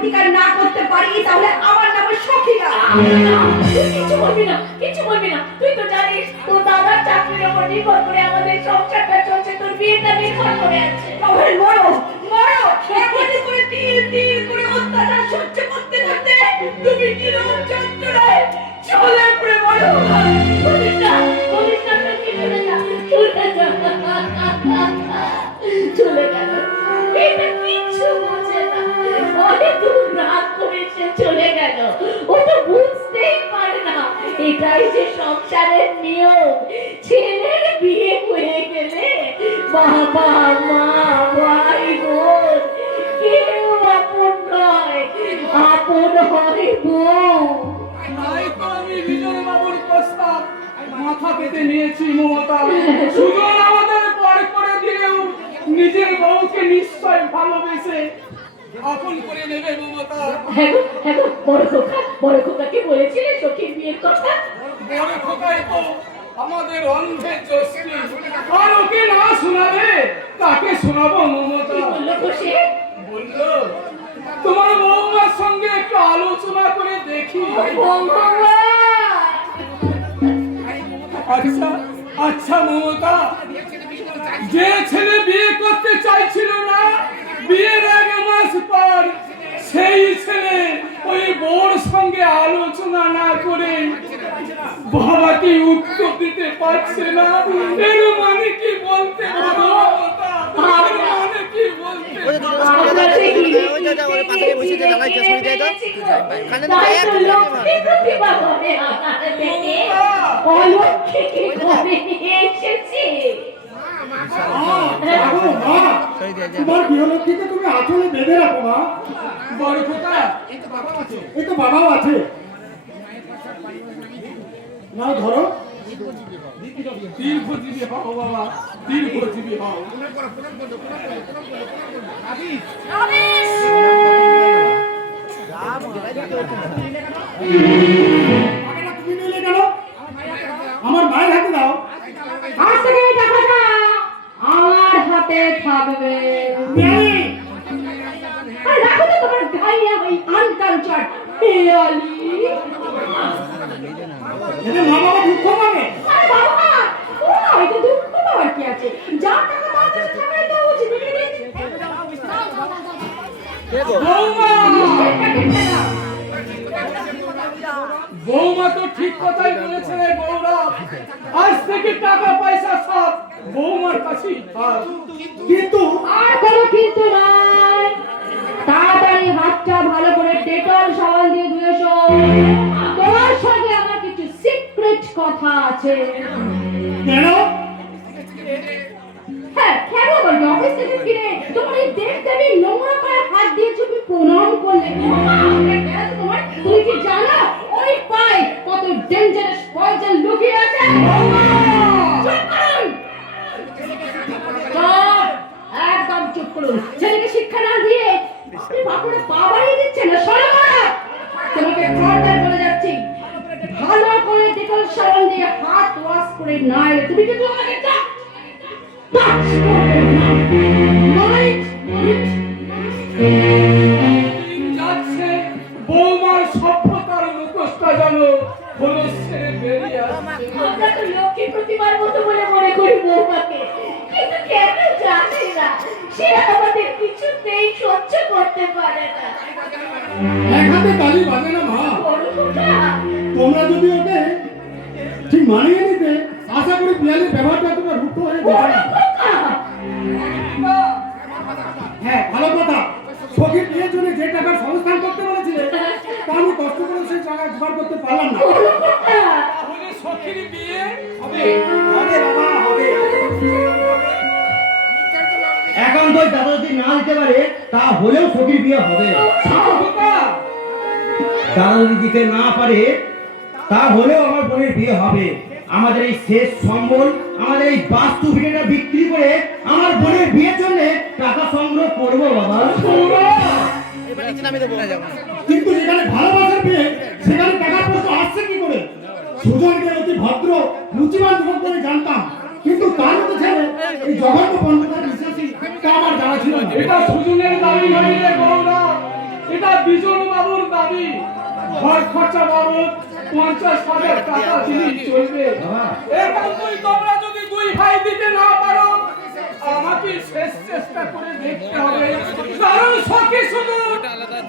প্রতিকার না করতে পারি তাহলে আমার নামে সখী না। কিছু বলবি না, কিছু বলবি না। তুই তো জানিস তোর দাদার চাকরির উপর নির্ভর করে আমাদের সংসারটা চলছে, তোর বিয়েটা নির্ভর করে আছে। তবে মরো মরো এমনি করে তিল তিল করে অত্যাচার সহ্য করতে করতে তুমি কিরকম যন্ত্রণায় চলে পড়ে মরো। বলিস না, বলিস না, তুই কি চলে যা, চলে যা। চলে গেল, এটা কিচ্ছু বোঝে না। অনেক দূর রাত করে সে চলে গেল, ও তো বুঝতেই পারে না এটাই যে সংসারের নিয়ম। ছেলের বিয়ে হয়ে গেলে বাবা মা ভাই বোন কেউ আপন নয়, আপন হয় বউ। তাই তো আমি বিজয় বাবুর প্রস্তাব মাথা পেতে নিয়েছি মমতা। সুজন আমাদের পর করে দিলেও নিজের বউকে নিশ্চয় ভালোবেসে আপন করে নেবে মমতা। হ্যাঁ গো, বড় খোকাকে বলেছিলে সখীর বিয়ের কথা? বড় খোকাই তো আমাদের অন্ধের জস্তি, আর ওকে না শোনালে তাকে শোনাবো মমতা। কি বললো গো সে? বললো তোমার বৌমার সঙ্গে একটু আলোচনা করে দেখি। আচ্ছা আচ্ছা মমতা, যে ছেলে বিয়ে করতে চাইছিল না বিয়ের 1 মাস পর সেই ছেলে ওই বউর সঙ্গে আলোচনা না করে বাবাকে উত্তর দিতে পারছে না। এর মানে কি বলতে পারো মমতা? এর মানে কি বলতে তোমার গৃহলক্ষ্মীকে তুমি আঁচলে বেঁধে রাখো মা। বড় খোকা, এই তো বাবাও আছে, নাও ধরো। দীর্ঘজীবী হও বাবা, দীর্ঘজীবী হও। টাকাটা তুমি নিলে কেন? আমার মায়ের হাতে দাও। আজ থেকে এই টাকাটা আমার হাতে থাকবে। নেই। আর রাখো তো তোমার গায়ে ওই আনকালচার হেয়ালি। এতে মা বাবা দুঃখ পাবে। আরে বাবা, ও হয়তো দুঃখ পাওয়ার কি আছে? যা টাকা তার কাছে থাকলে তো উচিত। বৌমা, বৌমা তো ঠিক কথাই বলেছে রে বৌরা। আজ থেকে টাকা পয়সা সব বৌমার কাছেই থাক। কিন্তু আর কোনো কিন্তু নাই। তাড়াতাড়ি হাতটা ভালো করে ডেটল সাবান দিয়ে ধুয়ে এসো। তোমার সঙ্গে আমার কিছু সিক্রেট কথা আছে। কেন? হ্যাঁ, কেন বলবি? অফিস থেকে ফিরে তোমার এই দেবদেবী নোংরা পায়ে হাত দিয়ে তুমি প্রণাম করলে। তুমি কি জানো ওই পায়ে কত ডেঞ্জারাস পয়জন লুকিয়ে আছে? চুপ করুন, চুপ, একদম চুপ করুন। ছেলেকে শিক্ষা না দিয়ে আপনি বাপুরে পা বাড়িয়ে দিচ্ছেন না? সরে করো। তোমাকে খবরদার বলে যাচ্ছি, ভালো করে ডেটল সাবান দিয়ে হাত ওয়াশ করে না এলে তুমি কিন্তু আমাকে যাচ্ছে বৌমার সভ্যতার মুখোশটা জানো হলো ছেড়ে বেরিয়ে আসছে। আমরা তো লক্ষ্মী প্রতিমার মতো বলে মনে করি বৌমাকে, কিন্তু কেন জানি না সে আমাদের কিছুতেই সহ্য করতে পারে না। এক হাতে তালি বাজে না মা। বড়টা তোমরা যদি ওকে ঠিক মানিয়ে নিতে, আশা করি পিয়ালির ব্যবহারটা এতটা রুক্ষ হয়ে যেত না। হ্যাঁ, ভালো কথা। সখীর বিয়ের জন্য যে টাকার সংস্থান করতে বলেছিলে তা আমি কষ্ট করে সেই টাকা জোগাড় করতে পারলাম না। তাহলে সখীর বিয়ে হবে হবে বাবা হবে। এখন তো দাদা যদি না দিতে পারে তা হলেও সখীর বিয়ে হবে। খোকা, দাদা যদি দিতে না পারে তা হলেও আমার বোনের বিয়ে হবে। আমাদের এই শেষ সম্বল, আমাদের এই বাস্তু ভিটেটা বিক্রি করে আমার বোনের বিয়ের জন্য টাকা সংগ্রহ করবো বাবা। কিন্তু যেখানে ভালোবাসার বিয়ে সেখানে টাকার প্রশ্ন আসছে কি করে? সুজনকে অতি ভদ্র রুচিবান যুবক বলে জানতাম, কিন্তু তার মতো ছেলে এই জঘন্য বন্ধুদের বিশ্বাসী তা আমার জানা ছিল না। এটা সুজনের দাবি নয় রে বৌরা, এটা বিজন বাবুর দাবি। ঘর খরচা বাবদ 50,000 টাকা দিলেই চলবে। একান্তই তোমরা যদি দুই ভাই দিতে না পারো, আমাকে শেষ চেষ্টা করে দেখতে হবে। কারণ সখী শুধু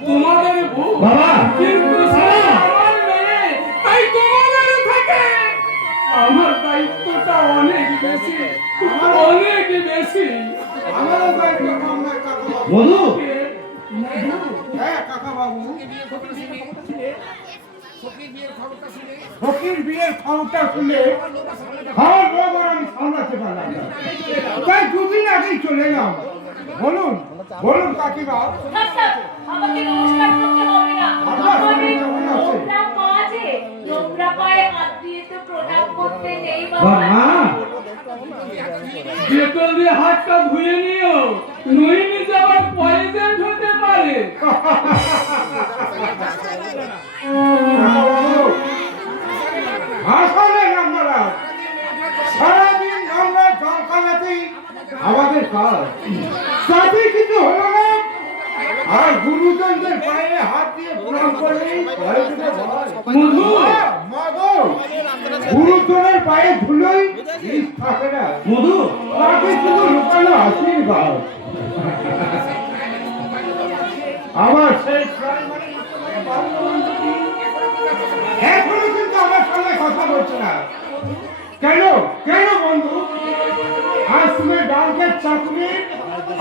তোমাদের বউ, বাবা! কিন্তু সে আমার মেয়ে। তাই তোমাদের থেকে আমার দায়িত্বটা অনেক বেশি, অনেক বেশি। আমারও দায়িত্ব কম নয় কাকাবাবু। মধু, হ্যাঁ কাকাবাবু, ফকির বিয়ের খবরটা শুনে খাওয়ার খবর আমি সামলাতে পারলাম না, তাই দুদিন আগেই চলে এলাম। বলুন বলুন কাকিমা। থাক, থাক, আমাকে নমস্কার করতে হবে না। আপনার আমার এই কেমন আছে? নোংরা পা যে, নোংরা পায়ে হাত দিয়ে তো প্রণাম করতে নেই বাবা! বাবা। ডেটল দিয়ে হাতটা ধুয়ে নিও, নইলে যে আবার পয়জন হতে পারে। কাকাবাবু, হাসালেন আপনারা। সারাদিন আমরা জল খাওয়াতেই আমাদের কাজ, তাতে কিছু হলো না। আর গুরুজনদের পায়ে হাত দিয়ে প্রণাম করলেই ভয় থেকে ভয়। মধু, মাগো, গুরুজনের পায়ে ধুলোই বিষ থাকে না। মধু, তাকে শুধু লুকানো আশীর্বাদ। আমার সেই প্রাইমারি এখনো কিন্তু আমার সঙ্গে কথা বলছে না। কেন কেন বন্ধু? আজ তুমি ডালকের চাকরি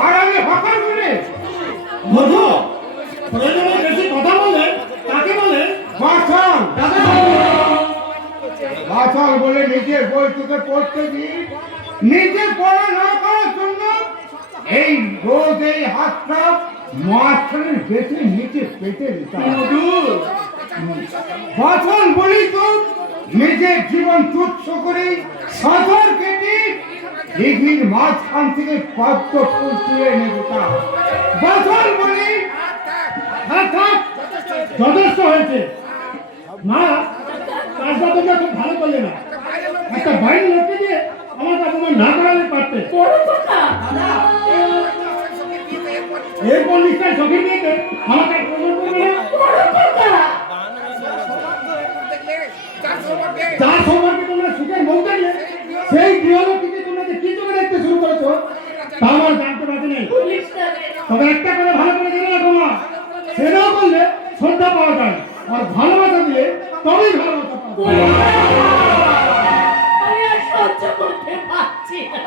আর আমি হকার বলে। মধু, প্রয়োজনে বেশি কথা বলে তাকে বলে বাছাল। বাছাল বলে নিজের বই তোকে পড়তে দিই, নিজে পড়া না করার জন্য এই রোজ এই হাতটা মাঝখানে বেশি নিচে পেটে দিতাম। মধু, বাছাল বলি তো নিজের জীবন তুচ্ছ করে সাঁতার কেটে দিঘির মাঝখান থেকে পদ্ম ফুল তুলে এনে দিতাম। বাছাল বলি যথেষ্ট হয়েছে মা, কাজটা তোমরা খুব ভালো করলে না। একটা বাইরে লোককে দিয়ে আমাকে অপমান না করালে পারতে। বড় কথা। এরপর নিশ্চয় চোখের দিয়েছে আমাকে অপমান করবে না। বড় কথা। যার সম্পর্কে তোমরা সুখের মুখ দেখলে সেই গৃহলোকটিকে তোমরা যে কি চোখে দেখতে শুরু করেছো তা আমার জানতে বাকি নেই। পুলিশ ধরে। তবে একটা করে ভালো করে জেনে রাখো মা, সেটাও করলে শ্রদ্ধা পাওয়া যায়, আর ভালোবাসা দিলে তবেই ভালোবাসা পাওয়া যায়। আমি আর সহ্য করতে পারছি না।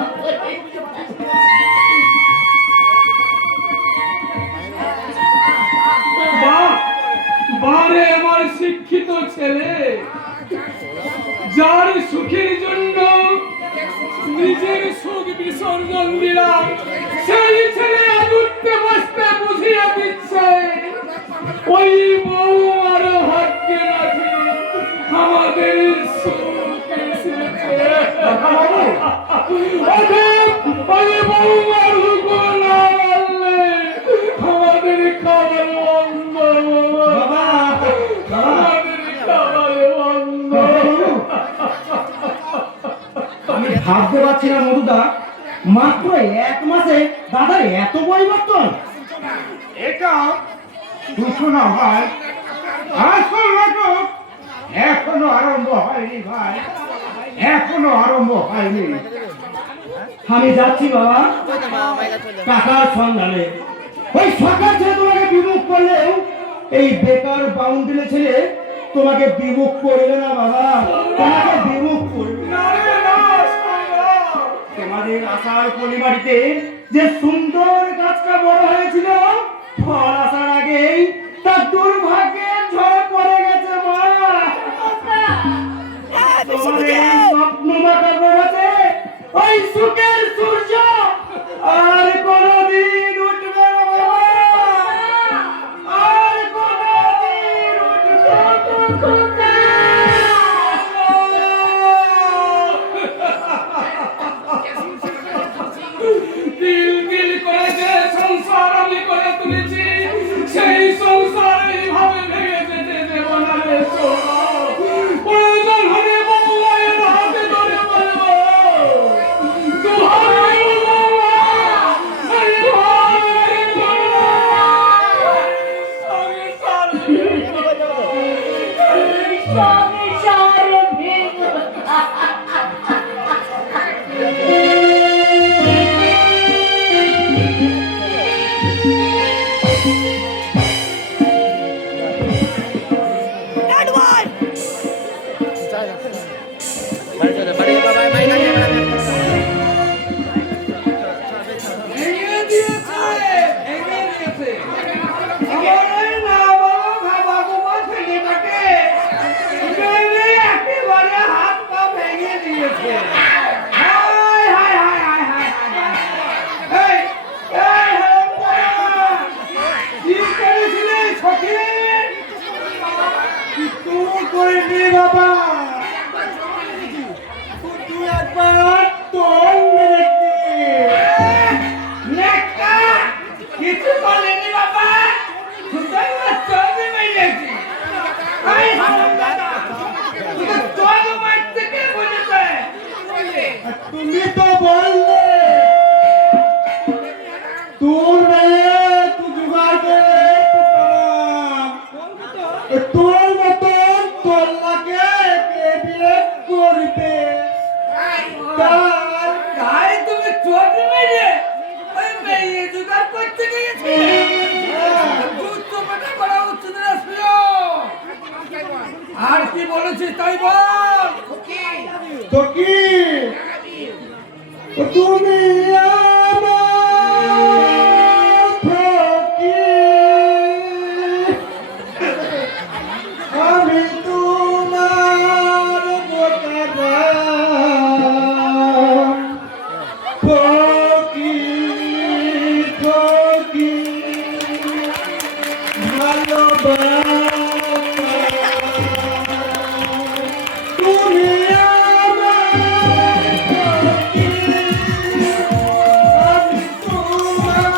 বাহ, বারে আমার শিক্ষিত ছেলে, যার সুখের জন্য নিজের সুখ বিসর্জন দিলাম, সেই ছেলে আজ উঠতে বসতে বুঝিয়ে দিচ্ছে ওই বউ আর ভাগ্যে নাকি আমাদের সুখ এসেছে। ওই বউ আর হুকুম না মানলে আমাদের খাবার বন্ধ। বাবা! আমাদের খাবার বন্ধ। আমি ভাবতে পারছি না মধুদা, মাত্র 1 মাসে দাদার এত পরিবর্তন। এটা সূচনা ভাই, আসল নাটক এখনো আরম্ভ হয়নি ভাই, এখনো আরম্ভ হয়নি। আমি যাচ্ছি বাবা টাকার সন্ধানে। ওই সরকার ছেলে তোমাকে বিমুখ করলেও এই বেকার বাউন্ডুলে ছেলে তোমাকে বিমুখ করবে না বাবা, তোমাকে বিমুখ করবে না। না রে না, শোনো। তোমাদের আশার পরিবারিতে যে সুন্দর গাছটা বড় হয়েছিল, ফল আসার আগেই তার দুর্ভাগ্যের ঝড়ে পড়ে গেছে মা। তোমাদের এই স্বপ্ন মাখা প্রভাতে ওই সুখের সূর্য আর কোনদিন উঠবে না বাবা, আর কোনদিন উঠবে না। তিল তিল করে যে সংসার আমি করে তুলেছি, সেই সংসার এইভাবে ভেঙে যেতে দেব না রে সোনা। প্রয়োজন হলে বউয়ের হাতে ধরে বলবো, দোহাই বউয়া, এই ভাই বউয়া, সংসার ভেঙো না। ভেঙে দিয়েছে, ভেঙে দিয়েছে। আমার এই নাবালক বাবুমা ছেলেটাকে মেরে একেবারে হাত পা ভেঙে দিয়েছে। হায়, হায়, হায়, হায়, হায়, হায়। এই, এই হরপ্পা, কি করেছিলে সখীন? কিছু করিনি বাবা, শুধু একবার তোর মেরেছি। নেকা, কিছু বলেনি বাবা, শুধু একবার চোখে মেরেছি। এই হারামজাদা, তোকে চোখ মারতে কে বলেছে? তুমি তো বললে তোর মেয়ে তুই জোগাড় করে তোর মতন তোল্লাকে কে বিয়ে করবে। তার গায়ে তুমি চোখ মেরে ওই মেয়ে জোগাড় করতে গিয়েছিলে? জুতোপাটা করা উচিত না ছিল। আর কি বলেছিস তাই বল। তো কি তুমি আমার ফকির, আমি তোমার বোকারাম। ফকির, ফকির, ভালোবাসা তুমি আমার ফকির, আমি তোমার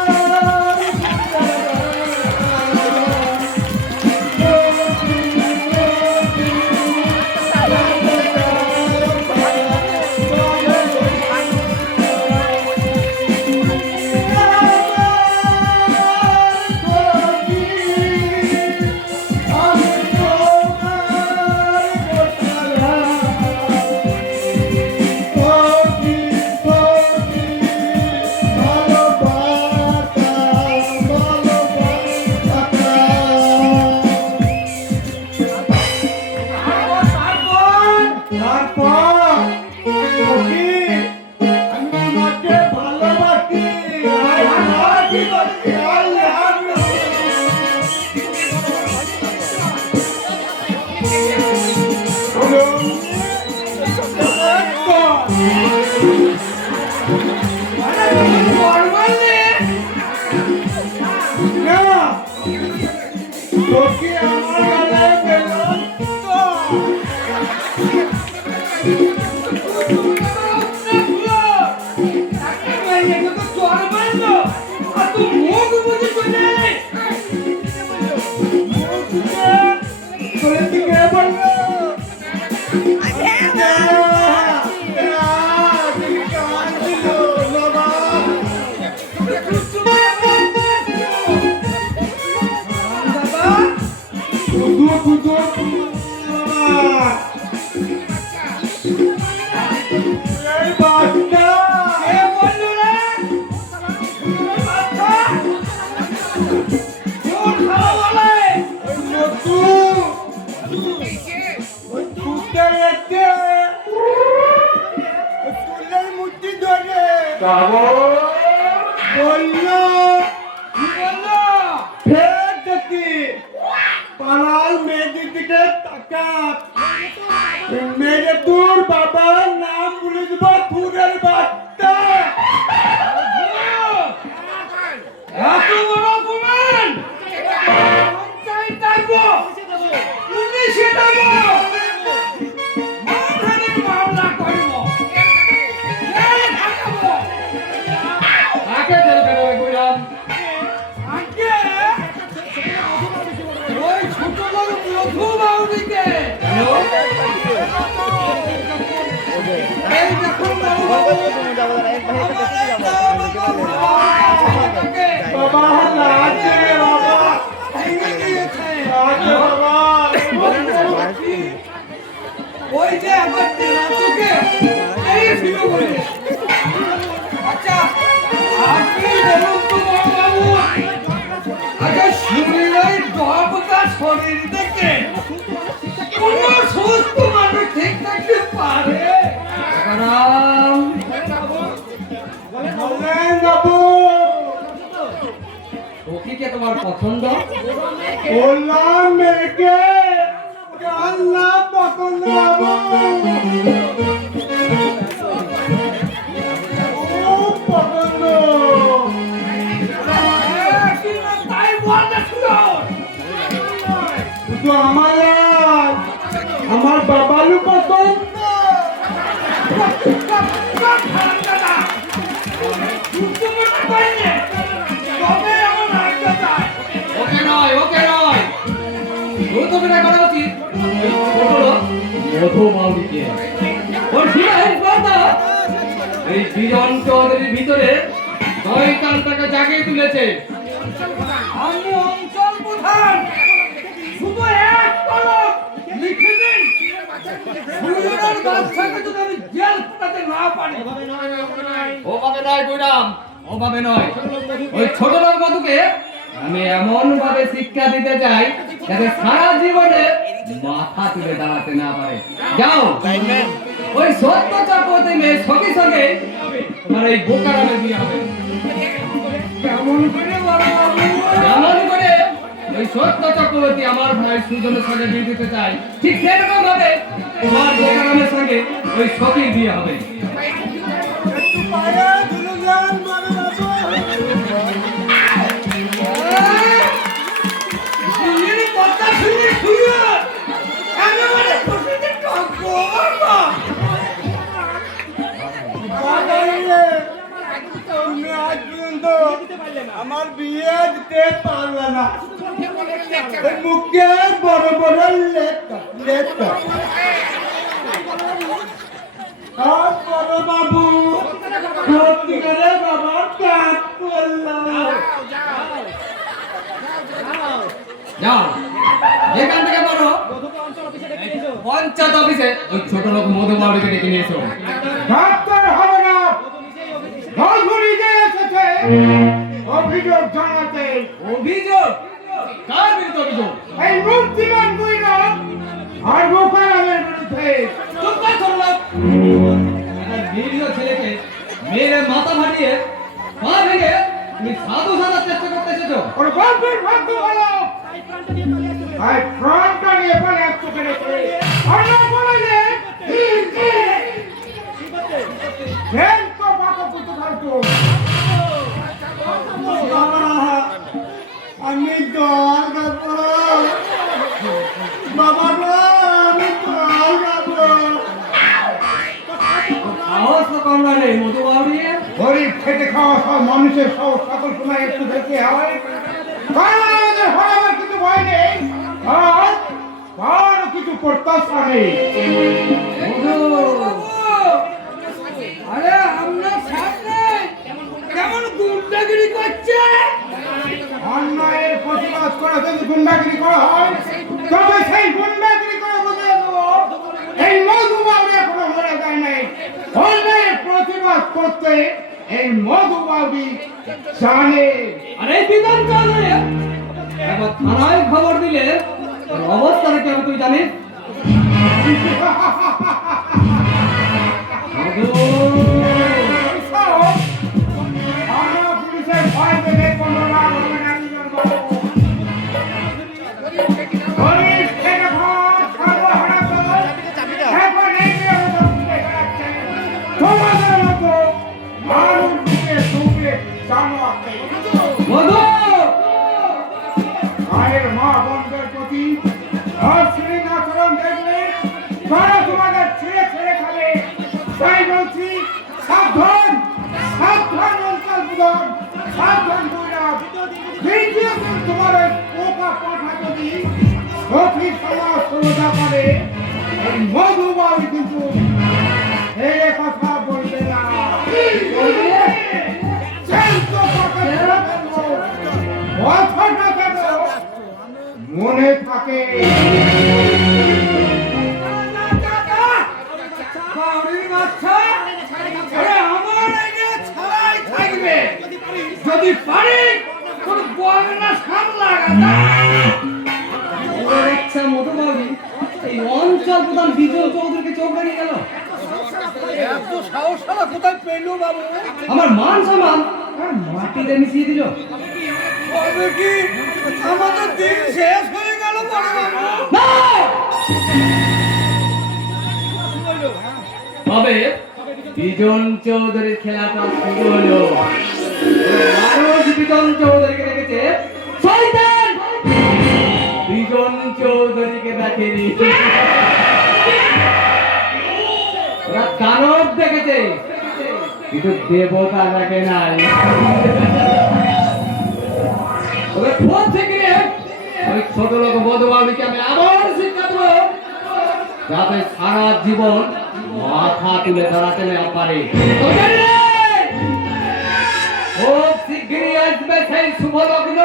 তোকে আমার গালে পেলাম তো। তোর দিকে বললো বললো ফের দেখি পাড়ার মেয়েদের দিকে তাকাত, মেয়ে তোর বাবার নাম বলে দেবো তুরের বাচ্চা। এত বড় অপমান! পঞ্চায়েত ডাকবো, পুলিশে ডাকবো, মানহানির মামলা করবো, জেলে খাটাবো। কাকে জেল খাটাবে কইলাম? আগে ওই ছোট লোক মধু বাউরিকে। এই দেখুন বাবা লাজে বাবা, ভেঙে দিয়েছে। লাজে বাবা। ওই যে আমার চোখে এই ছিল বলে। আচ্ছা আপনি বলুন তো বাবু, আচ্ছা শরীরের দবকা শরীর দেখে কোন সুস্থ মানুষ ঠিক থাকতে পারে? রাম বলেন বাবু, সখীকে তোমার পছন্দ? বললাম মেয়েকে আল্লাহ পছন্দ বাবু, খুব পছন্দ। তাই বলতে শুনো, শুধু আমার নয়, আমার বাবারও পছন্দ। ওকে নয়, ওকে নয়, দ্রুত বিদায় করা উচিত। মধুমাউলিকে ওর ফিরে কথা এই বিজন চৌধুরীর ভিতরে শয়তানটাকে জাগিয়ে তুলেছে। আমি অঞ্চল প্রধান, শুধু এক কলম লিখে দিন, সুরের বাচ্চাকে যদি আমি জেল পাঠাতে না পারি। ওভাবে নয় গুইরাম, ওভাবে নয়। ওই ছোট লোক মধুকে আমি এমন ভাবে শিক্ষা দিতে চাই যাতে সারা জীবনে মাথা তুলে দাঁড়াতে না পারে। যাও ওই সত্য চক্রবর্তী মেয়ে সঙ্গে সঙ্গে তোমার এই বোকারামে বিয়ে হবে। কেমন করে বড় বাবু? কেমন করে ওই সত্য চক্রবর্তী আমার ভাই সুজনের সঙ্গে বিয়ে দিতে চাই, ঠিক সেরকম ভাবে তোমার বোকারামের সঙ্গে ওই সখীর বিয়ে হবে। তুমি আজ পর্যন্ত আমার বিয়ে দিতে পারলে না, মুখে বড় বড় লেখা লেখা। আর বড় বাবু সত্যিকারে বাবার কাজ করলাম। যাও এখান থেকে বলো পঞ্চায়েত অফিসে ওই ছোট লোক মধুমাউলিকে ডেকে নিয়ে এসো। ডাক্তার হবে না, ধর্মনীতি এসেছে অভিযোগ জানাতে। অভিযোগ? কার বিরুদ্ধে অভিযোগ? এই মূর্তিমান গুইরাম আর বোকারামের বিরুদ্ধে। চুপ কর ছোট লোক। একটা নিরীহ ছেলেকে মেরে মাথা ফাটিয়ে পা ভেঙে তুমি সাধু সাজার চেষ্টা করতে এসেছো। ওর গল্পের ভাগ্য ভালো, আর প্রাণটা নিয়ে পালে একটু করে আর না বলে যে তো বাবা করতে পারতো। আমি দল গাবো বাবা, আমি দল গাবো। সাহস তো কম নেই মধুমাউলি। গরিব খেটে খাওয়া সব মানুষের সব সকল সময় একটু দেখতে হয়, কারণ আমাদের হওয়ার কিছু ভয় নেই আর কার কিছু প্রত্যাশা নেই। আরে আপনার সামনে কেমন গুন্ডাগিরি করছে? অন্যায়ের প্রতিবাদ করা যদি গুন্ডাগিরি করা হয়, তবে সেই গুন্ডাগিরি করে বুঝে দেবো এই মধুবাবু এখনো মরে যায় নাই। অন্যায়ের প্রতিবাদ করতে এই মধুবাবু জানে। আরে এই বিধান চৌধুরী একবার থানায় খবর দিলে ওর অবস্থাটা কেমন তুই জানিস? আমরা পুলিশের ভয় পেলে কোনো লাভ হবে না। গরিব খেটে খাওয়া সর্বহারা দল এখন এই নিরাপত্তা বেড়াচ্ছে। তোমাদের মতো মানুষ দিকে সুখে জানোয়ার নেই। মধু মায়ের মা বোনদের প্রতি অশ্লীল আচরণ দেখলে তারা তোমাদের ছেড়ে ছেড়ে খাবে। তাই বলছি সাবধান, সাবধান অঞ্চল প্রধান, সাবধান গুইরাম। দ্বিতীয় দিন তোমার ওই পোকা পাঠা যদি সঠিক সমাজ সোজা করে, এই মধুবাবু কিন্তু এই কথা বলবে না। জ্যান্ত পাকা ছেড়ে ফেলবো। কথাটা যেন মনে থাকে। বাবু? আমার মান সম্মান মাটিতে মিশিয়ে দিল। তবে কি আমাদের দিন শেষ হয়ে গেল বড় বাবু? তবে বিজন চৌধুরীর খেলাটা শুরু হলো। মানুষ বিজন চৌধুরীকে রেখেছে শয়তান, বিজন চৌধুরীকে দেখেনি। ওরা দানব দেখেছে কিন্তু দেবতা দেখে নাই। ওদের ফোন থেকে ওই ছোট লোক বধবাবিকে আমি আবার শিক্ষা দেবো যাতে সারা জীবন মাথা তুলে দাঁড়াতে না পারে। খুব শীঘ্রই আসবে সেই শুভ লগ্ন।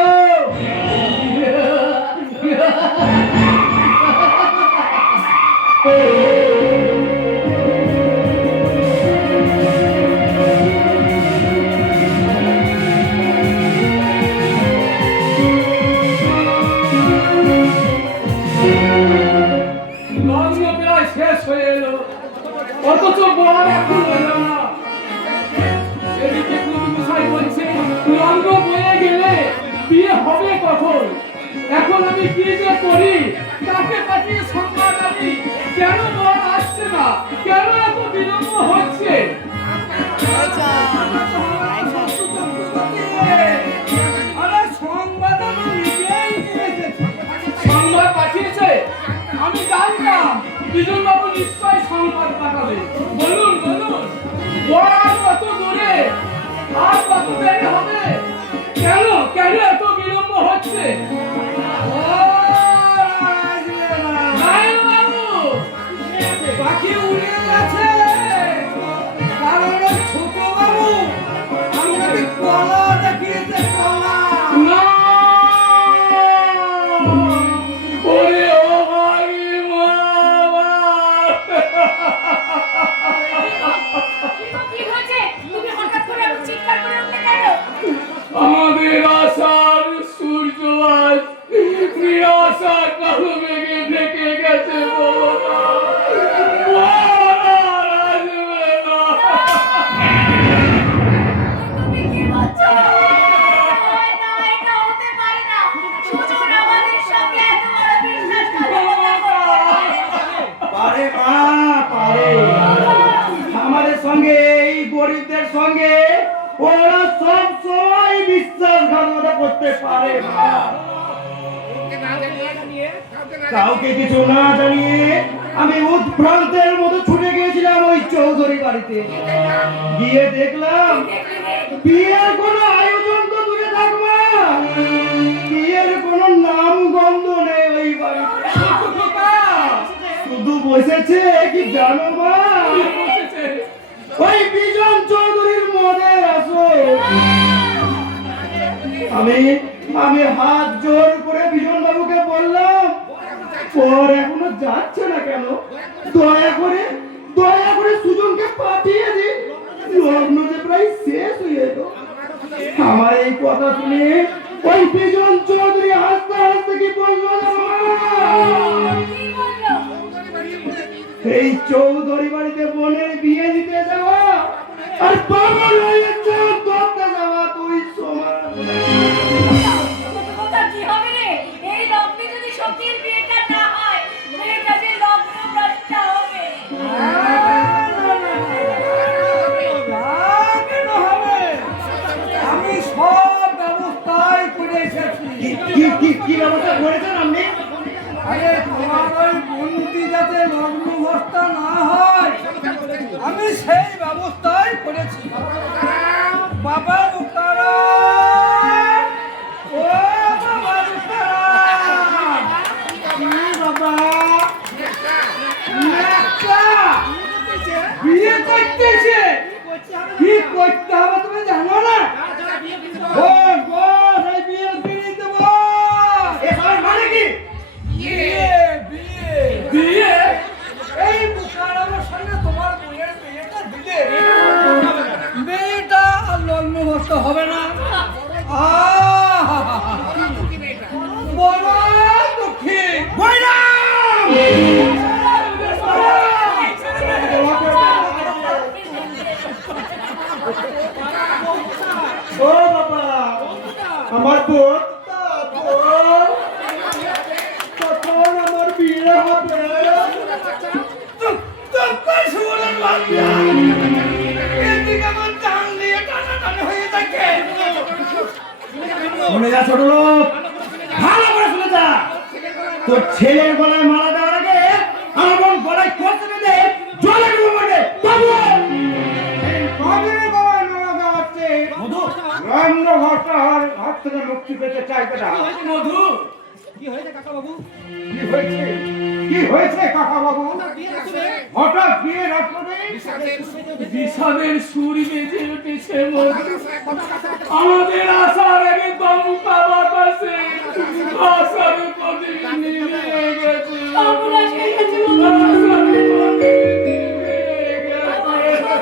লগ্ন প্রায় শেষ হয়ে এলো, অথচ বর এখন এলো না। এদিকে কুটুমশাই বলছে লগ্ন বয়ে গেলে বিয়ে হবে কখন? এখন আমি কি যে করি, কাকে পাঠিয়ে সংবাদ আনি? কেন বর আসছে না? কেন এত বিলম্ব হচ্ছে? আরে সংবাদ আমি নিজেই নিয়ে এসেছি। সংবাদ পাঠিয়েছে? আমি জানতাম বিজন বাবু নিশ্চয় সংবাদ পাঠাবে। বলুন বলুন, বড় আর কত দূরে, আর কত দেরি হবে? কেন কেন এত বিলম্ব হচ্ছে? পাখি উড়ে গেছে, কারণ ছোট বাবু আমাকে কলা দেখিয়েছে, কলা। না ওরে ও ভাই বাবা, কি হয়েছে? তুমি হঠাৎ করে এমন চিৎকার করে উঠলে কেন? আমাদের আশার সূর্য আজ নিরাশা কালো মেঘে ঢেকে গেছে। তুমি কি বলছো? না, এটা হতে পারে না। সুজন আমাদের সঙ্গে এত বড় বিশ্বাসঘাতকতা করছে। পারে মা পারে, আমাদের সঙ্গে এই গরিবদের সঙ্গে ওরা সব সময় বিশ্বাসঘাতকতা করতে পারে মা। কাউকে কিছু না জানিয়ে আমি উদ্ভ্রান্তের মতো ছুটে গিয়েছিলাম ওই চৌধুরী বাড়িতে। গিয়ে দেখলাম বিয়ের কোনো আয়োজন তো দূরে থাকবা, বিয়ের কোনো নাম গন্ধ নেই ওই বাড়িতে। শুধু বসেছে কি জানো মা, ওই বিজন চৌধুরীর মনের আসর। আমি হাত জোর করে বিজন বাবুকে বললাম, পর এখনো যাচ্ছে না কেন? দয়া করে সুজনকে পাঠিয়ে দিন, লগ্ন যে প্রায় শেষ হয়ে এলো। আমার এই কথা শুনে ওই বিজন চৌধুরী হাসতে হাসতে কি বললো জানো মা? কি বললো? এই চৌধুরী বাড়িতে বোনের বিয়ে দিতে যাওয়া আর বাবা লয়ে চোখ ধরতে যাওয়া তুই সমান। কথা কি হবে রে? এই লগ্নে যদি সত্যির বিয়েটা না হয়, মেয়েটা যে লগ্ন ভ্রষ্ট হবে। কেন হবে? আমি সব ব্যবস্থাই করে এসেছি। কি ব্যবস্থা করেছেন আপনি? আরে তোমার ওই বন্ধুটি যাতে লগ্নভ্রষ্ট না হয়, আমি সেই ব্যবস্থাই করেছি। বাবা উত্তরা, ও বাবা উত্তরা, বাবা নেতা বিয়ে করতেছে। কি করতে হবে তুমি জানো না? বল বল, এই বিয়ে বিয়ে দেবো। এসবের মানে কি? বিয়ে এই মুখারামের সঙ্গে তোমার বোনের বিয়েটা দিলে মেয়েটা আর লগ্নভ্রষ্ট শুনে যা ছোট লোক, ভালো করে শুনে যা। তোর ছেলের গলায় মালা দেওয়ার আগে আমার বোন গলায় করতে বেঁধে জলে ডুবে মরবে। বাবু! এই বাজারে গলায় মালা দেওয়া হচ্ছে মধু, রন্ধ্র ভট্টার হাত থেকে মুক্তি পেতে চাইবে না। মধু, কি হয়েছে কি হয়েছে কাকা বাবু? হঠাৎ বিয়ে রাত্রে বিষাদের সুর বেজে উঠেছে মধু। আমাদের আশার আগে দমকা বাতাসে আশার প্রদীপ নিভিয়ে গেছে। সর্বনাশ হয়ে গেছে বাবা। আশার প্রদীপ নিভিয়ে গেছে।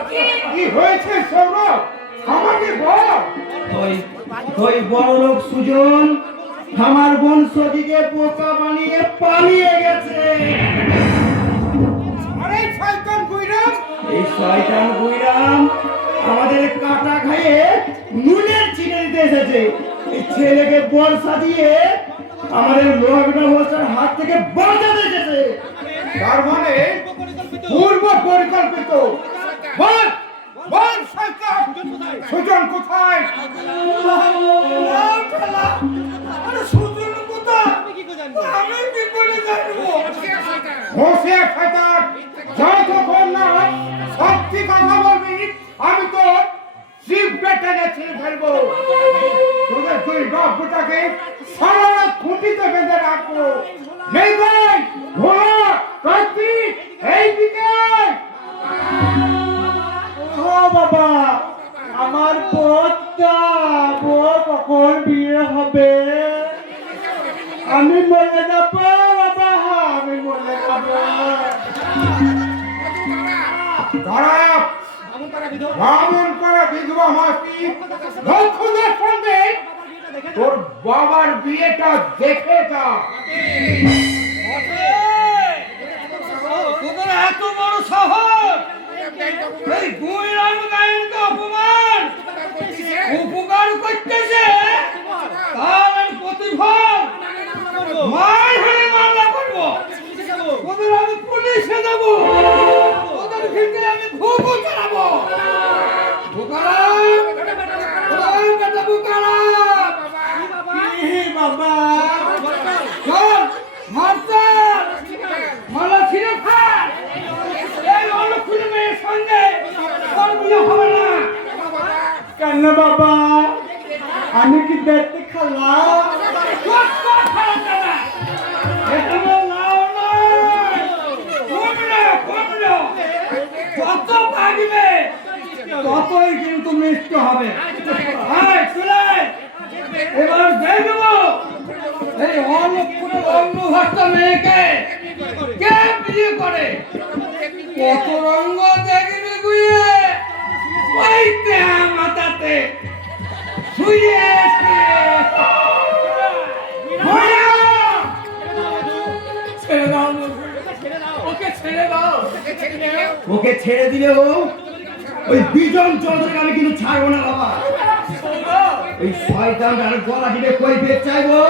কি হয়েছে সৌরভ? আমাকে বল। ওই বড় লোক সুজন আমার বোন সদিকে বোকা বানিয়ে পালিয়ে গেছে। আরে শয়তান গুইরাম, এই শয়তান বুইরাম আমাদের কাটা খাইয়ে নুনের চিনে দিতে এসেছে। এই ছেলেকে বল সাজিয়ে আমাদের লোহাগড়া হোস্টার হাত থেকে বাঁচাতে এসেছে। তার মানে পূর্ব পরিকল্পিত। বল বল শয়তান, সুজন কোথায়? বসে শয়তান, যতক্ষণ না সত্যি কথা বলবি আমি তো জিভ বেটে ছেড়ে ফেলবো। তোদের দুই বাপটাকে সারা খুঁটিতে বেঁধে রাখবো। নেই ভাই, ভোলা, কার্তিক, এই দিকে। ও বাবা, আমার বোনটা, বোন কখন বিয়ে হবে? আমি মরে যাবো বাবা, আমি মরে যাবো। বামন করা বিধবা মাসি লক্ষ্যদের সঙ্গে তোর বাবার বিয়েটা দেখে যা। তোদের এত বড় শহর, এই গুইরাম গায়েনকে অপমান উপকার করতেছে, তার আমি প্রতিফল মারহানি মামলা করবো। তোদের আমি পুলিশে দেবো, তোদের ভিতরে আমি ঘুঘু চালাবো। বুকারাম, ওই বেটা বুকারাম, বাবা চল মারতে মালা ছিঁড়ে ফেল। এই অলক্ষণী মেয়ের সঙ্গে তোর বিয়ে হবে না। কেন বাবা, আমি কি দেখতে খারাপ? তোর তোর খারাপ দাদা, এখানে লাও নয়, কমলো। যত ভাগবে ততই কিন্তু মৃত্যু হবে। আয় চলে, এবার দেখবো এই অলক্ষণের অন্নভক্ত মেয়েকে কে বিয়ে করে। কত রঙ্গ দেখবি গুয়ে, ওই দেহা মাথাতে শুয়ে ছেড়ে দাও, ওকে ছেড়ে দাও। ওকে ছেড়ে দিলেও ওই বিজন চৌধুরীকে আমি কিন্তু ছাড়বো না বাবা। ওই শয়তানটার গলা টিপে কৈফিয়ত চাইবো,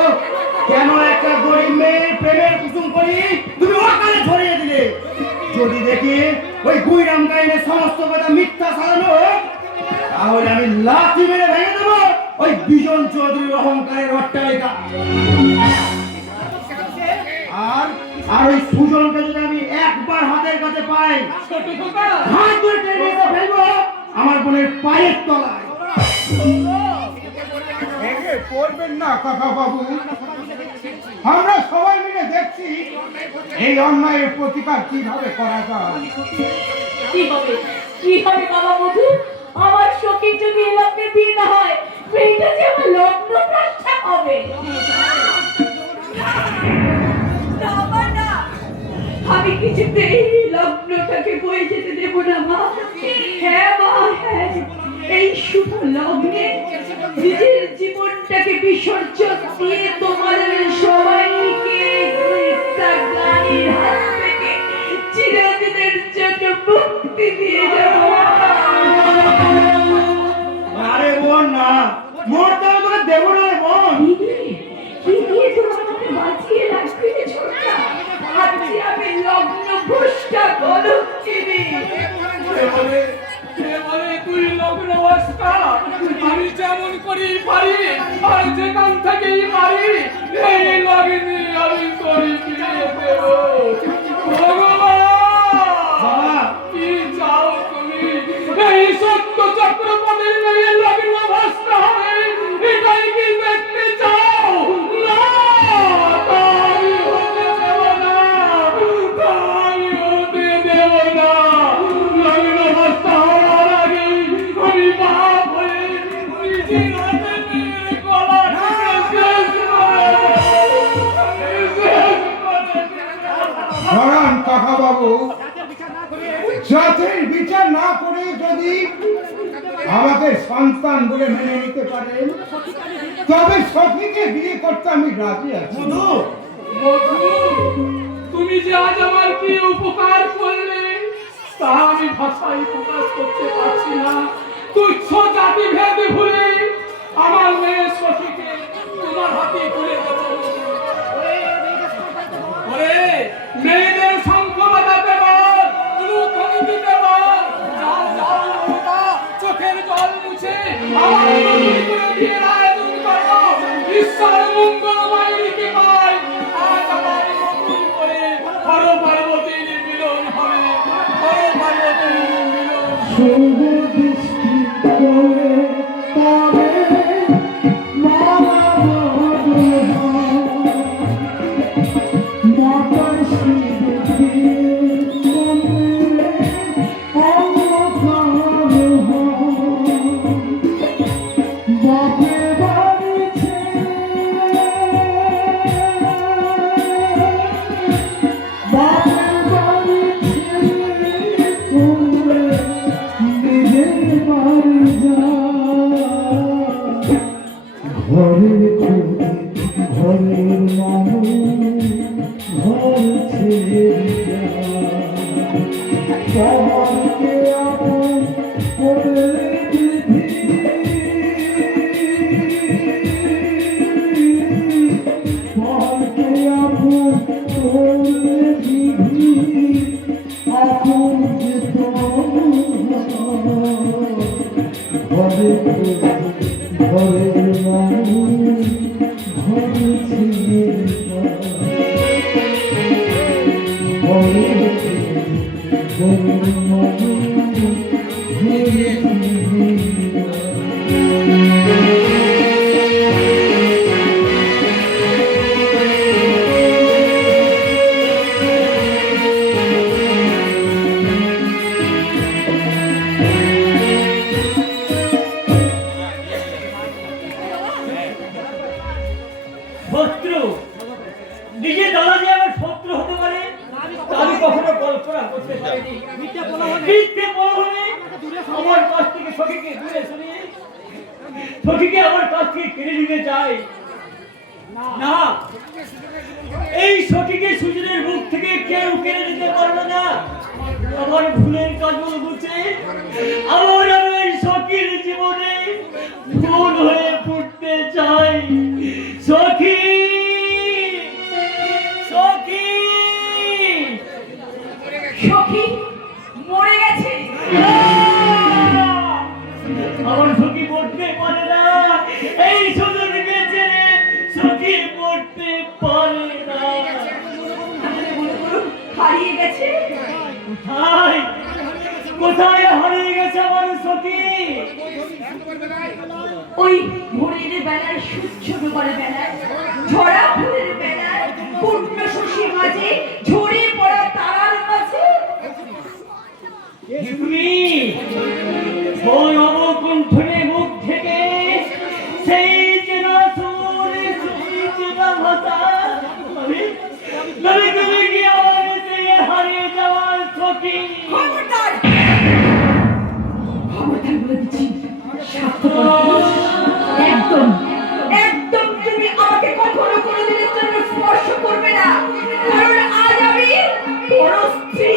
কেন একটা গরিব মেয়ের প্রেমের কুসুম করি তুমি অকালে ধরিয়ে দিলে। যদি দেখি ওই গুইরাম গাইনের সমস্ত কথা মিথ্যা সাজানো, তাহলে আমি লাঠি মেরে ভেঙে দেবো ওই বিজন চৌধুরীর অহংকারের অট্টালিকা। আর ওই সুজনকে যদি আমি একবার হাতের কাছে পাই, হাত ধরে টেনে নিয়ে ফেলবো আমার বোনের পায়ের তলায়। ভেঙে পড়বেন না কাকা বাবু, আমরা সবাই মিলে দেখছি এই অন্যায়ের প্রতিকার কিভাবে করা যায়। কি হবে বাবা মধু? আমার শোকের যদি এ লগ্নের বিয়ে না হয়, মেয়েটা যে আমার লগ্ন ভ্রষ্টা হবে। আমি কিছুতেই লগ্নটাকে বয়ে যেতে দেব না মা। হ্যাঁ মা, হ্যাঁ, এই শুভ লগ্নে নিজের জীবনটাকে বিসর্জন দিয়ে তোমার সবাইকে একটা গাড়ির হাত থেকে চিরদিনের জন্য মুক্তি দিয়ে যাব। আরে বোন না, মরতে আমি তোকে দেবো না রে বোন। কি দিয়ে তোমার আমাকে বাঁচিয়ে রাখবি রে ছোটটা? আজকে আমি লগ্ন ভ্রষ্টা কলঙ্কিনী। তুই লগ্ন অবস্থা, আমি যেমন করি পারি আর যেখান কাকা বাবু, জাতের বিচার না করে যদি আমাকে সন্তান বলে মেনে নিতে পারেন তবে সখীকে বিয়ে করতে আমি রাজি আছি। মধু, মধু, তুমি যে আজ আমার কি উপকার করলে তা আমি ভাষায় প্রকাশ করতে পারছি না। তুচ্ছ জাতি ভেদ ভুলে আমার মেয়ে সখীকে তোমার হাতে তুলে দেব। ওরে, মেয়েদের শঙ্খ বাজাতে বল, উলুধ্বনি দিতে বল, যাও যাও মমতা, চোখের জল মুছে আমার মন্দির করে বিয়ের আয়োজন করো। ঈশ্বর মঙ্গলময় রীতি পায়, আজ আমার নতুন করে হর পার্বতীর মিলন হবে, হর পার্বতীর মিলন। শত্রু নিজে দাদা যে আমার শত্রু হতে পারে আমি কখনো কল্পনা করতে পারিনি। মিথ্যে বলা হলে আমার কাছ থেকে সখীকে দূরে সরিয়ে সখীকে আমার কাছ থেকে কেড়ে নিতে চাই না। এই সখীকে সুজনের মুখ থেকে কেউ কেড়ে নিতে পারবে না। আমার ভুলের কাজল বুঝে আমার আমি ওই সখীর জীবনে ফুল হয়ে ফুটতে চাই। সখী, সখী, সখী মরে গেছে। আমার সখী পড়তে পারে না। এই সুজনকে ছেড়ে সখী পড়তে পারে না। তাহলে মনে করো হারিয়ে গেছে। কোথায় কোথায় হারিয়ে গেছে আমার সখী? ওই ভোরের বেলায় সূর্য ডোবার বেলায়, ঝরা ফুলের বেলায়, পূর্ণ শশীর মাঝে, ঝরে পড়া তারার মাঝে। তুমি ওই অবকুণ্ঠনে মুখ থেকে সেই চেনা সুর, সেই চেনা ভাষা, তুমি কি আমার সেই হারিয়ে যাওয়ার সখী? খবরদার! খবরদার বলে দিচ্ছি, স্বার্থপর পুরুষ। একদম একদম তুমি আমাকে কখনো কোনোদিনের জন্য স্পর্শ করবে না, কারণ আজ আমি পরস্ত্রী।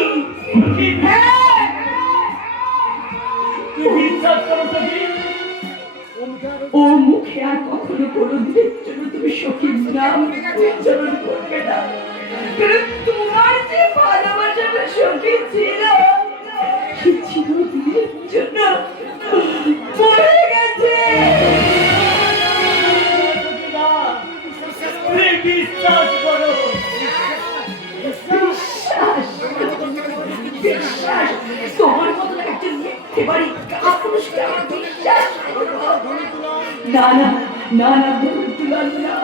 হ্যাঁ, তুমি বিশ্বাস করো সখী? ও মুখে আর কখনো কোনোদিনের জন্য তুমি সখীর নাম উচ্চারণ করবে না, কারণ তোমার যে ভালোবাসাটা সখী ছিল সে চিরদিনের জন্য মরে গেছে। তুমি বিশ্বাস করো। বিশ্বাস বিশ্বাস তোমার মতো একজন মিথ্যেবাড়ি কাপুরুষকে আমার বিশ্বাস করো? না না না না, তুলান না।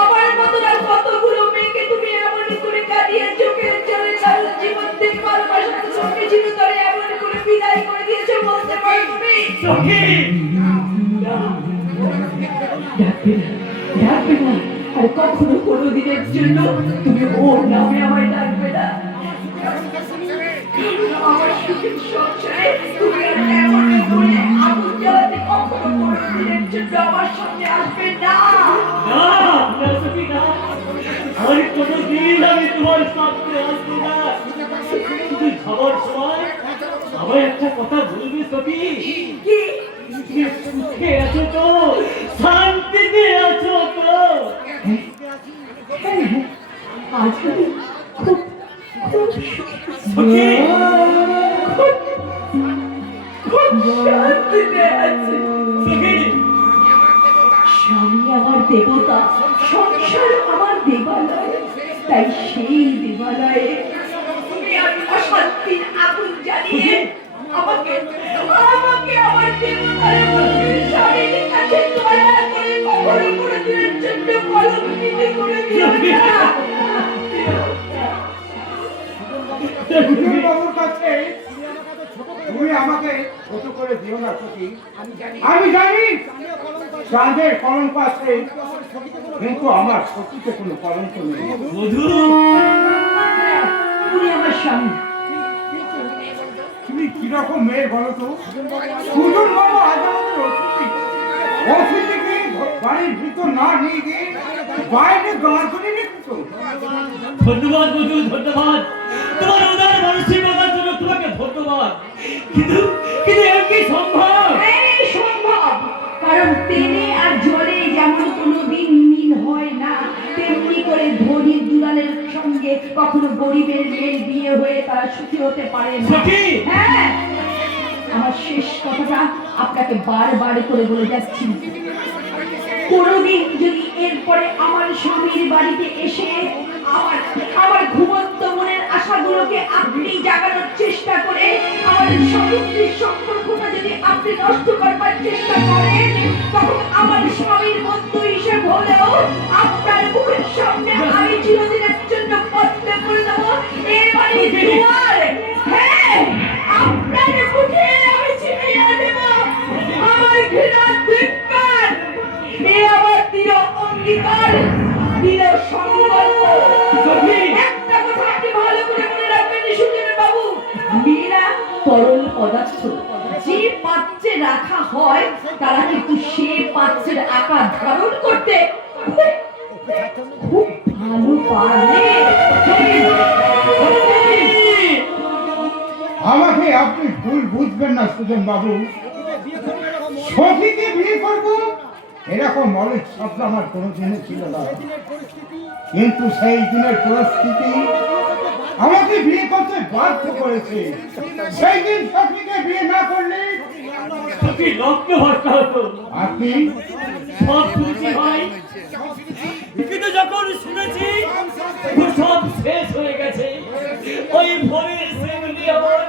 আমার মতো আর কতগুলো মেয়েকে তুমি এমন করে কাঁদিয়ে চোখের জলে লাল জীবন থেকে ভালোবাসার সঙ্গে চিরতরে এমন করে বিদায় করে দিয়েছো, বলতে পারো তুমি? সখী, ডাকবে না, ডাকবে না, আর আর কখনো কোনো দিনের জন্য তুমি ওর নামে আমায় ডাকবে না। আমার সুখের সংসারে তুমি আর এমন করে আগুন জ্বালাতে কখনো কোনো দিনের জন্য আমার সামনে আসবে না। না না সখী না, আর কোনোদিন আমি তোমার সামনে আসবো না। তুমি যাওয়ার সময় আমার একটা কথা বলবি সখী, কি? তুমি সুখে আছো তো, শান্তিতে আছো তো? হ্যাঁ, হ্যাঁ, আজ আমি খুব খুব সখী খুব শান্তিতে আছি। সখী স্বামী আমার দেবতা, সংসার আমার দেবালয়, তাই সেই দেবালয়ে তুমি আর অশান্তির আগুন জ্বালিয়ে আমাকে আমাকে আমার দেবতার মন্দির স্বামীর কাছে দয়া করে কখনো কোনো দিনের জন্য কলঙ্কিত করে দিও না। সুজন বাবুর কাছে তুমি আমাকে ছোট করে দিও না সখী। আমি জানি চাঁদের কলঙ্ক আছে, কিন্তু আমার সখীতে কোনো কলঙ্ক নেই। মধু তুমি আমার স্বামী। তুমি কিরকম মেয়ে বলো তো? সুজন বাবু আজ আমাদের অতিথিকে বাড়ির ভিতর না নিয়ে গিয়ে বাইরে দাঁড় করে রেখেছো। ধন্যবাদ মধু, ধন্যবাদ তোমার উদার মানসিকতার জন্য, তোমাকে ধন্যবাদ। কিন্তু কিন্তু এর কি সম্ভব? এই সম্ভব, কারণ তেলে আর জলে যেমন কোনোদিন মিল হয় না, তেমনি করে ধনী দুলালের সঙ্গে কখনো গরিবের মেয়ের বিয়ে হয়ে তারা সুখী হতে পারে না। সখী হ্যাঁ, আমার শেষ কথাটা আপনাকে বারবার করে বলে যাচ্ছি, কোনোদিন যদি এরপরে আমার স্বামীর বাড়িতে এসে আমার আমার ঘুমন্ত মনের আশাগুলোকে আপনি জাগানোর চেষ্টা করে আমার স্বামীর সম্পর্কটা যদি আপনি নষ্ট করবার চেষ্টা করেন, তখন আমার স্বামীর বন্ধু হিসেবে হলেও আপনার মুখের সামনে আমি চিরদিনের জন্য পথে করে দেবো এ বাড়ির দুয়ার। হ্যাঁ, আপনার মুখে আমি চিনিয়ে দেব আমার ঘৃণার ধিক্কার। এ আমার দৃঢ় অঙ্গীকার, দৃঢ় সংকল্প। একটা কথা আপনি ভালো করে মনে রাখবেন সুজন বাবু, মেয়েরা তরল পদার্থ, যে পাত্রে রাখা হয় তারা কিন্তু সে পাত্রের আকার ধারণ করতে খুব ভালো পারে। আমাকে আপনি ভুল বুঝবেন না সুজন বাবু। সখীকে বিয়ে করব এরকম মনের স্বপ্ন আমার কোনোদিনও ছিল না, কিন্তু সেই দিনের পরিস্থিতি আমাকে বিয়ে করতে বাধ্য করেছে। সেই দিন সখীকে বিয়ে না করলে সখী লক্ষ্য ভরসা হতো। আপনি সব শুনেছি ভাই, কিন্তু যখন শুনেছি সব শেষ হয়ে গেছে, ওই ভোরের সেগুলি আমার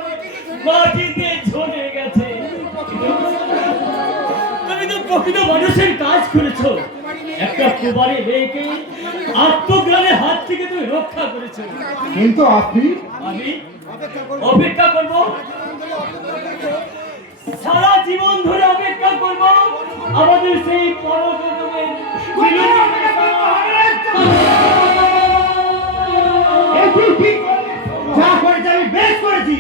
মাটিতে ঝরে গেছে। তুমি তো প্রকৃত মানুষের কাজ করেছো, একটা কুমারী মেয়েকে আত্মগ্রামের হাত থেকে তুমি রক্ষা করেছো। কিন্তু আপনি আমি অপেক্ষা করব, সারা জীবন ধরে অপেক্ষা করব আমাদের সেই পরজন্মের একটু ঠিক যা করেছি আমি বেশ করেছি।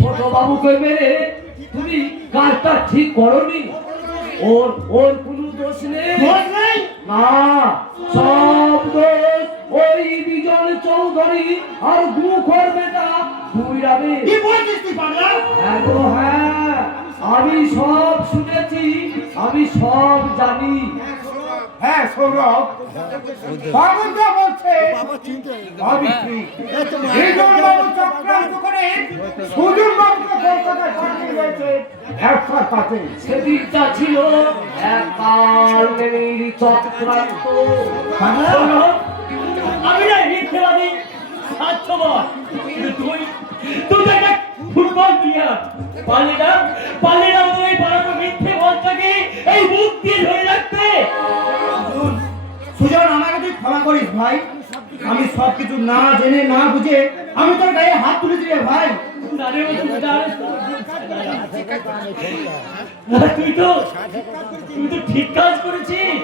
ছোট বাবুকে মেরে তুমি কাজটা ঠিক করনি। ওর ওর কোনো দোষ নেই। দোষ নেই? না, সব দোষ ওই বিজন চৌধুরী আর গুখর বেটা দুই রাবে। কি বলছিস তুই পাগলা? হ্যাঁ গো হ্যাঁ, আমি সব শুনেছি, আমি সব জানি। হ্যাঁ সৌরভ, বাবু যা বলছে সবই ঠিক। বিজন বাবু চক্রান্ত করে সুজন বাবুকে কলকাতায় পাঠিয়ে দিয়েছে ব্যবসার কাছে। সেদিকটা ছিল একালের চক্রান্ত। শোনো, আমি না মিথ্যাবাদী স্বার্থপর, কিন্তু তুই তুই তো একটা ফুটবল প্লেয়ার। পারলি না ওই বানানো মিথ্যে বলটাকে এই মুখ দিয়ে ধরে রাখতে। সুজন, আমাকে তুই ক্ষমা করিস ভাই। আমি সবকিছু না জেনে না বুঝে আমি তোর গায়ে হাত তুলেছি রে ভাই। নারে তুই তো ঠিক কাজ করেছিস।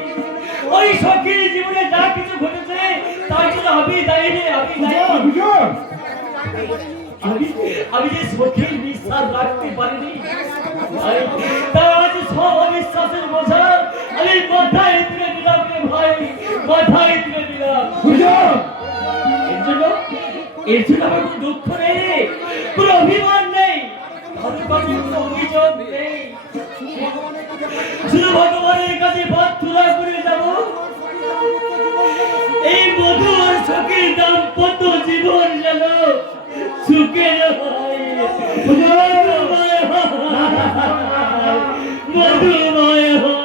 ওই সখীর জীবনে যা কিছু ঘটেছে তার জন্য আমি দায়ী রে, আমি দায়ী। বিজন, আমি যে সখীর বিশ্বাস রাখতে পারিনি, তার আজ সব অবিশ্বাসের বোঝা আমি মাথায় তুলে দিলাম রে ভাই, মাথায় তুলে দিলাম। বিজন, এর জন্য আমার কোনো দুঃখ নেই রে, কোনো অভিমান নেই, কারোর কাছে কোনো অভিযোগ নেই। শুধু ভগবানের কাছে প্রার্থনা করে যাব এই মধু আর সখীর দাম্পত্য জীবন যেন সুখে হয়, মধুময় হয়।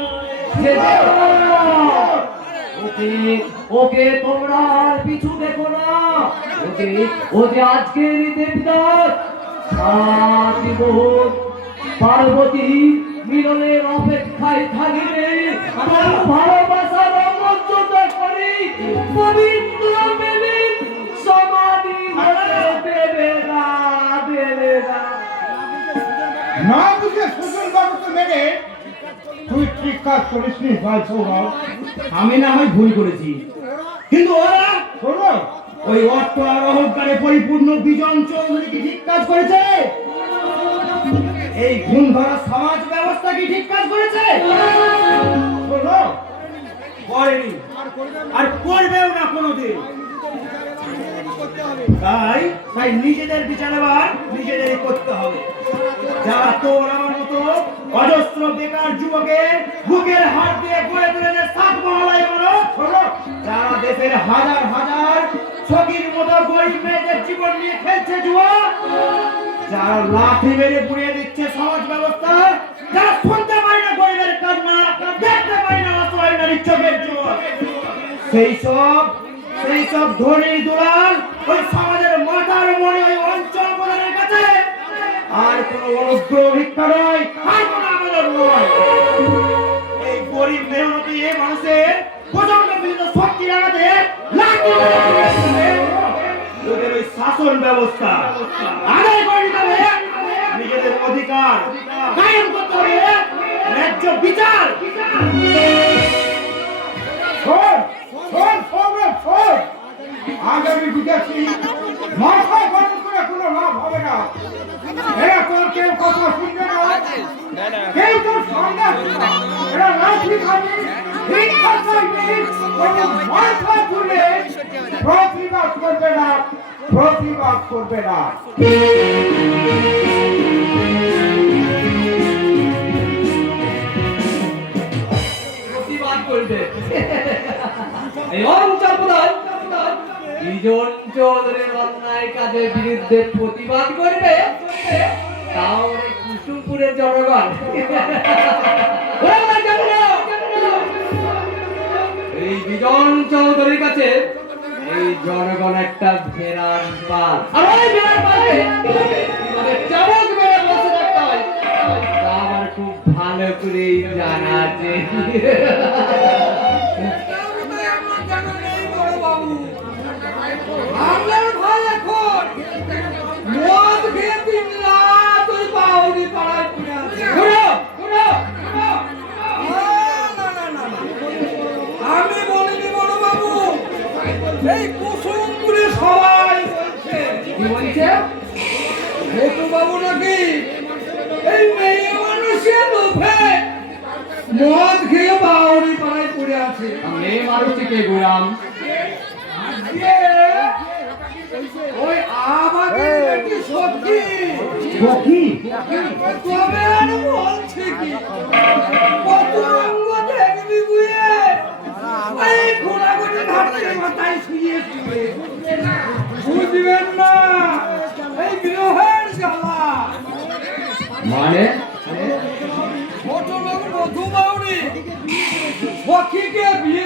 ওকে তোমরা আর পিছু দেখো না। ও যে আজকের দেবদাস জীবন পার্বতী মিলনের অপেক্ষায় থাকিবে। ভালোবাসার অমর্যাদা করি পবিত্র মিলিত সমাধি হতে দেবে না, দেবে না। না বুঝে সুজন বাবুকে মেরে তুই ঠিক কাজ করিসনি ভাই সৌরভ। আমি না হয় ভুল করেছি, কিন্তু ওরা শোনো, ওই অর্থ আর অহংকারে পরিপূর্ণ বিজন চৌধুরী কি ঠিক কাজ করেছে? এই ঘুম ধরা সমাজ ব্যবস্থা কি ঠিক কাজ করেছে? শোনো, করেনি, আর করবেও না কোনোদিন। তাই তাই নিজেদের বিচার আবার নিজেদেরই করতে হবে। যারা তোর আমার মতো অজস্র বেকার যুবকের বুকের হাত দিয়ে গড়ে তুলেছে সাত মহলায় বলো, যারা দেশের হাজার হাজার সখীর মতো গরিব মেয়েদের জীবন নিয়ে খেলছে জুয়া, যারা লাঠি মেরে পুড়িয়ে দিচ্ছে সমাজ ব্যবস্থা, যারা শুনতে পায় না গরিবের কান্না, দেখতে পায় না অসহায় নারীর চোখের জল, সেই সব ধনী দুলাল ওই সমাজের মাথার মনে ওই অঞ্চল প্রধানের কাছে আর কোন অনুগ্রহ ভিক্ষা নয়, আর কোন আবেদন নয়। এই গরিব মেহনতি এই মানুষের প্রচন্ড বিরুদ্ধে শক্তি লাগাতে লাঠি মেরে পুড়িয়ে দিচ্ছে ওদের ওই শাসন ব্যবস্থা আদায় করে দিতে হবে। নিজেদের অধিকার কায়েম করতে হবে, ন্যায্য বিচার। শোন, শোন, সৌরভ, শোন। আজ আমি বুঝেছি মাথায় গরম করে কোনো লাভ হবে না। এরা তোর কেউ কথা শুনবে না, কেউ তোর সঙ্গে আসবে না। এরা লাঠি খাবি, ভিক্ষা চাইবি, কোনো মাথা তুলে প্রতিবাদ করবে না, প্রতিবাদ করবে না। প্রতিবাদ করবে এই অঞ্চল প্রধান বিজন চৌধুরীর অন্যায় কাজের বিরুদ্ধে প্রতিবাদ করবে, তাও কুসুমপুরের জনগণ। এই বিজন চৌধুরীর কাছে এই জনগণ একটা ভেড়ার পাল, আর ওই ভেড়ার পালে কিভাবে চাবুক মেরে বসে থাকতে হয় তা আমার খুব ভালো করেই জানা আছে। আমার ভাই এখন মদ খেয়ে দিন রাত ওই বাউরি পাড়ায় পড়ে আছে। আমি বলিনি বড় বাবু, এই কুসুমপুরে সবাই বলছে। কি বলছে? মোটু বাবু নাকি এই মেয়ে মানুষের লোভে মদ খেয়ে বাউরি পাড়ায় পড়ে আছে। মেয়ে মানুষকে কে গুলাম? ওই আমাদের নাকি সত্যি সখী তবে আর বলছে কি কত রঙ্গ দেখবি বুয়ে এই ঘোড়াঘুরি ঘাটের মাথায় শুয়ে শুয়ে বুঝবেন না এই বিরহের জ্বালা। মানে ছোট বাবু মধু বাউরি সখীকে বিয়ে